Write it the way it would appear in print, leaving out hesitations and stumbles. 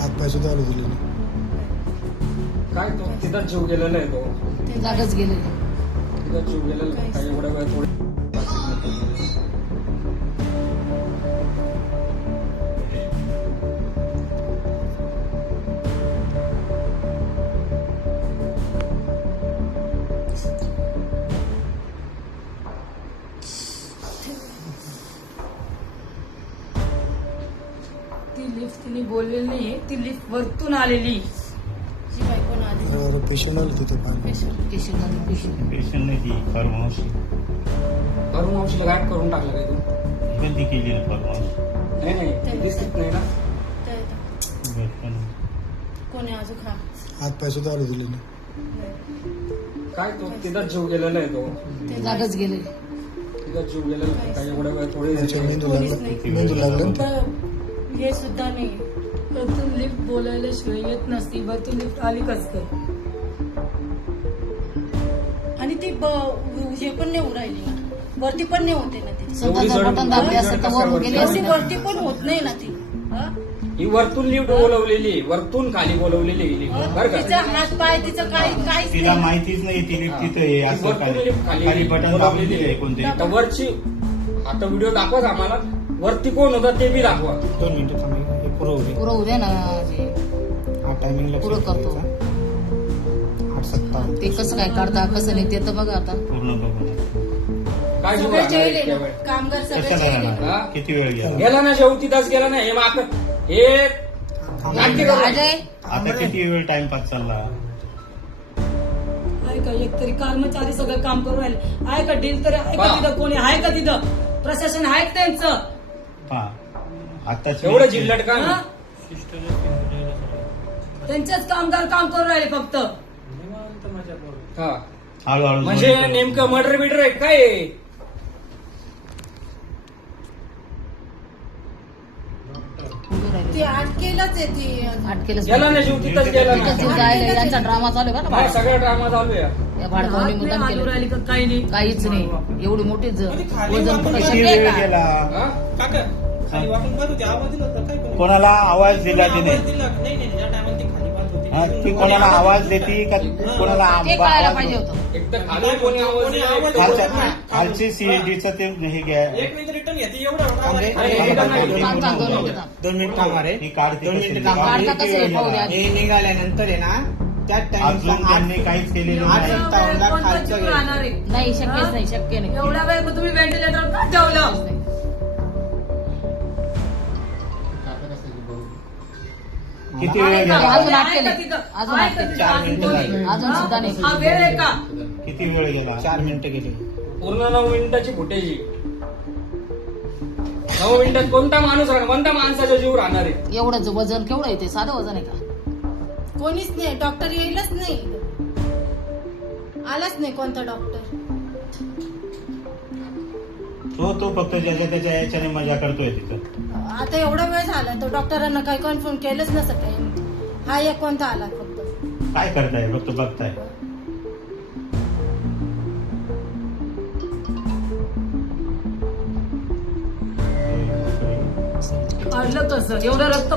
हातपाय सुद्धा आलो दिले नाही. काय तो तिथं जीव गेलेला आहे तो ते जागच गेले. तिथं जीव गेलेला आहे. काही एवढ्या वेळ थोडी ती लिफ्ट तिने बोललेली नाहीये, ती लिफ्ट वरतून आलेली. अरे पेशंट आले तिथे पाणी. पेशंट नाही ती फार्महाऊस करून मावशीला गायब करून टाकलं काय तू बंदी केली ना फार्महाऊस. नाही ती दिसत नाही ना. कोणी अजून हातपाय सुद्धा आलो दिले नाही. काय तो तिथं जीव गेलेला आहे तो ते जागच गेले. तिथं जीव गेलेला आहे. काही एवढ्या वेळ थोडी त्याच्या मेंदू लागला ना ते. हे सुद्धा नाही. वरतून लिफ्ट बोलायला शिवाय येत नसती. वरतून लिफ्ट आली कस काय? आणि ती हे पण नाही उरायली ना, वरती पण नाही होते ना ती. समजा जर बटन दाबले असतं तर वरून गेले वरती असते. वरती पण होत नाही ना ती. ही वरतून लिफ्ट बोलवलेली, वरतून खाली बोलवलेली ही लिफ्ट बरं का. तिचा हात पाय तिचं काहीच तिला नाही. माहितीच नाही ती लिफ्ट तिथं आहे असं वरतून लिफ्ट खाली बटन दाबलेली आहे कोणतरी. आता वरची आता व्हिडिओ दाखवाच आम्हाला. वरती कोण होता ते बी दाखवा. 2 मिनिटं थांबा. हे पुरं होऊ दे. पुरं उद्या ना जे हा टायमिंग पुरं करतो. 8:57. ते कसं काय काढता कसं नाही ते तर बघा आता. पूर्ण बघून काय जीव सगळे राहणार आहे जेल इतक्या आहे वेळ? ना. कामगार कसं सगळे जेल आहे. राहणार? किती वेळ गेला गेला ना शेवटी तास गेला ना. हे माग हे नाट्य करू नका. अजय आता किती वेळ टाइमपास चालला. आहे का एकतरी कर्मचारी सगळं काम करून राहिले. आहे का डील तरी आहे का पहा. तिथं? कोणी आहे का तिथं? प्रशासन आहे का त्यांचं? पहा आता एवढं जिल्हट का हा? त्यांचेच कामगार काम करून राहिले फक्त. हा हळूहळू म्हणजे नेमकं मर्डर बिडर आहे काय आहे? ती अटकेलच आहे ती. अटकेलच गेला ना जीव तिथंच गेला ना. जीव जायला यांचा ड्रामा चालू आहे का हा ना. सगळा ड्रामा चालू आहे. या भाडकावणी हात मुद्दाम नाही हालू केलं. राहिली का काही नाही. काहीच नाही. एवढी मोठी वजन कुठं किती शक्य आहे वेळ का? गेला. हा? कोणाला आवाज दिला तिने. हा, ती कोणाला आवाज देते का कोणाला ते कळायला आवाज पाहिजे होतं. एक तर खाली कोणी आवाज दिला, एक तर खालच्या- वरती. खालचे सीएडीचं ते हे घ्या अरे, हे का नाही? थांब, थांब, 2 मिनिटं थांब. 2 मिनिट थांबा रे. ही काढते 2 कशी मिनिटं दिली. थांबा. काढता कसं आहे? पाहू द्या. हे निघाल्यानंतर आहे ना त्याच अजून त्यांनी काहीच केलेलं आठ- नाही. एवढा वेळ कोणता खालचं जीव गेलं. राहणार आहे? नाही शक्यच नाही. शक्य नाही. एवढा वेळ मग तुम्ही व्हेंटिलेटर का ठेवलं? किती वेळ आहे का? गेला. अजून आहे अटकेले. का तिथं? अजून आहे का अटकेले. तिथं? 4 मिनिटं कोणी? झाली. अजून सुद्धा नाही. हा वेळ आहे का? किती वेळ गेला. 4 मिनिटं गेली. पूर्ण 9 मिनिटाची फुटेज. 9 मिनिटात कोणता माणूस राहणार? कोणत्या माणसाचा जीव राहणार आहे? एवढंच वजन केवढं येते? साधं वजन आहे का? कोणीच नाही. डॉक्टर येईलच नाही. आलाच नाही कोणता डॉक्टर. तो फक्त ज्याच्या त्याच्या याच्याने मजा करतोय तिथं. आता एवढा वेळ झाला तो डॉक्टरांना काही कन्फर्म केलंच नसतं काही. हा एक कोणता आला फक्त. काय करताय फक्त बघताय. काढलं कसं? एवढं रक्त